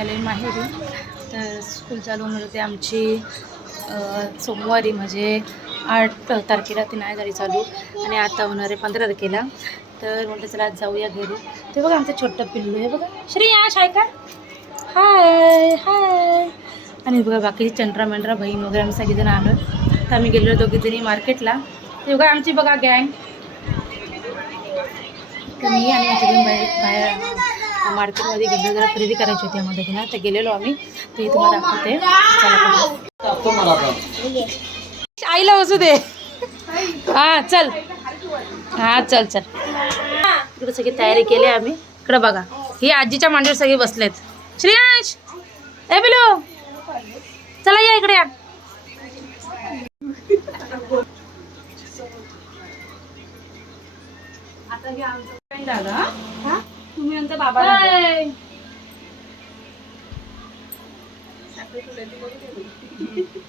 आले माहेरी. तर स्कूल चालू होणार होते आमची सोमवारी, म्हणजे 8 तारखेला ती नाही झाली चालू, आणि आता होणार आहे 15 तारखेला. तर म्हटलं चला आज जाऊया घरी. ते बघा आमचं छोटं पिल्लू आहे बघा, श्रेयाश आहे का? हाय हाय. आणि बघा बाकीची चंद्रा मंड्रा बहीण वगैरे आम्ही सगळेजण आलो. तर आम्ही गेलो दोघीजणी मार्केटला. ते बघा आमची बघा गँग. तर मी आणि माझी बहीण बाहेर मार्केटमध्ये गेलो, जरा खरेदी करायची होती आम्हाला की ना, तर गेलेलो आम्ही. ते तुम्हाला दाखवते. चला आईला बसू दे. हां चल, हां चल चल. इकडे सगळी तयारी केली आम्ही. इकडे बघा ही आजीच्या मांडीवर सगळे बसलेत. श्रेयाश ए बिलू चला या इकडे या. आता हे आमचं फ्रेंड आलं. हा तुम्ही नंतर बाबा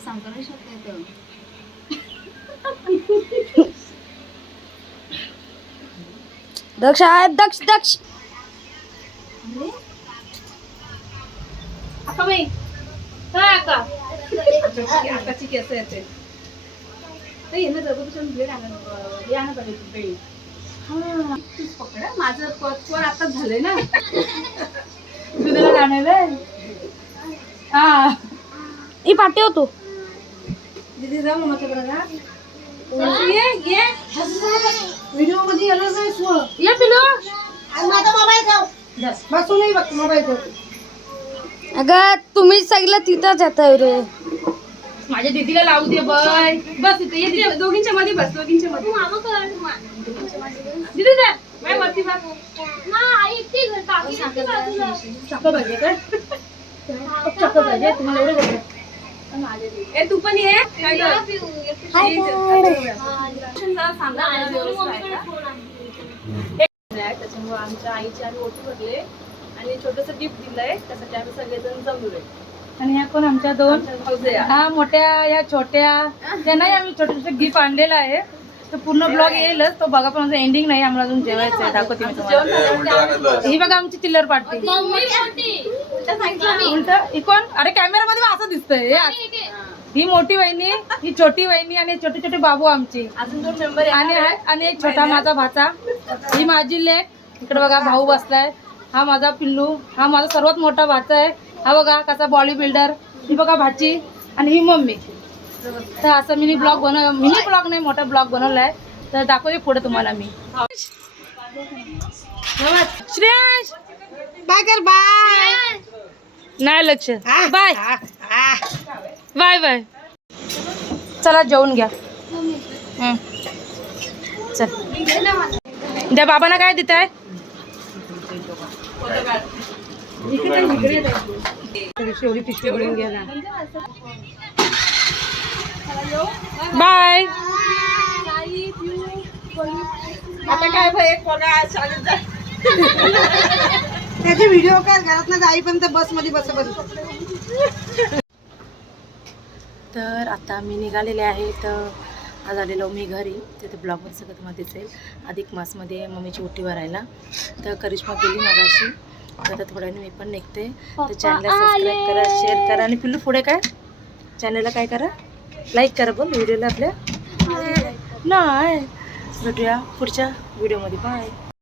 सांगतो नाही शकत. दक्ष आहे, दक्ष दक्ष अक्का बाई. काय अक्का अक्काची केस येते. नाही ना जबरदस्त भेट आणा, हे आणा पाहिजे बेळी. हां तूच पकड. माझं पॉपकॉर्न आताच झालंय ना. तुला जाणायला हां ही पाठी होतो. दीदी जाऊ मग बघा. ये ये व्हिडिओ मध्ये येणार नाही सो. ये पिलो माझा मोबाईल जाऊ बसू नाही बघ मोबाईल जाऊ. अगं तुम्ही सगळं तिथंच येताय रे. माझ्या दीदीला लावू दे बाय. बस इथे ये, दोघींच्या मध्ये बस, दोघींच्या मध्ये. मामा कर दीदी जा बाय वरती बस ना. आई इथे घर काकी सांगते बाजूला चक्क पाहिजे का? चक्क पाहिजे तुम्हाला एवढे देते. ए तू पण ये. काय त्याच्यामुळे आमच्या आईची आम्ही ओटी भरले आणि छोटंसं गिफ्ट दिलंय, त्यासाठी आम्ही सगळेजण जमलोय. आणि ह्या पण आमच्या दोन हा मोठ्या या छोट्या त्यांनाही आम्ही छोटे छोटे गिफ्ट आणलेलं आहे. तो पूर्ण ब्लॉग येईलच, तो बघा, पण एंडिंग नाही, आम्हाला अजून जेवायचं आहे. दाखवते मी तुम्हाला. ही बघा आमची चिल्लर पार्टी. उलट इकोन अरे कॅमेरामध्ये असं दिसतंय. ही मोठी वहिनी, ही छोटी वहिनी आणि छोटे छोटे बाबू आमची. अजून 2 मेंबर आणि एक छोटा माझा भाचा. ही माझी लेक. इकडे बघा भाऊ बसलाय. हा माझा पिल्लू. हा माझा सर्वात मोठा भाचा आहे. हा बघा कसा बॉडी बिल्डर. ही बघा भाची आणि ही मम्मी. तर असं मिनी ब्लॉग नाही मोठा ब्लॉग बनवलाय. तर दाखवते पुढे तुम्हाला मी. श्रेयाश बाय कर. बाय नाही लक्ष. Bye bye bye. चला जेवून घ्या. चल द्या बाबांना काय देत आहे. एवढी पिशवी भरून घ्या ना. बाय. आता काय भाई त्याचे व्हिडिओ काय घरात ना जाईपर्यंत बस मध्ये बस. तर आता मी निघालेले आहे. तर आज आलेलो मी घरी. तिथे ब्लॉगमध्ये सगळं तुम्हाला दिसेल. अधिक मासमध्ये मम्मीची ओटी भरायला. तर करिश्मा गेली मगाशी. तर आता थोड्याने मी पण निघते. तर चॅनलला सबस्क्राईब करा, शेअर करा, आणि पिल्लू पुढे काय चॅनलला काय करा, लाईक करा. बोल व्हिडिओला आपल्या नाही. भेटूया पुढच्या व्हिडिओमध्ये. बाय.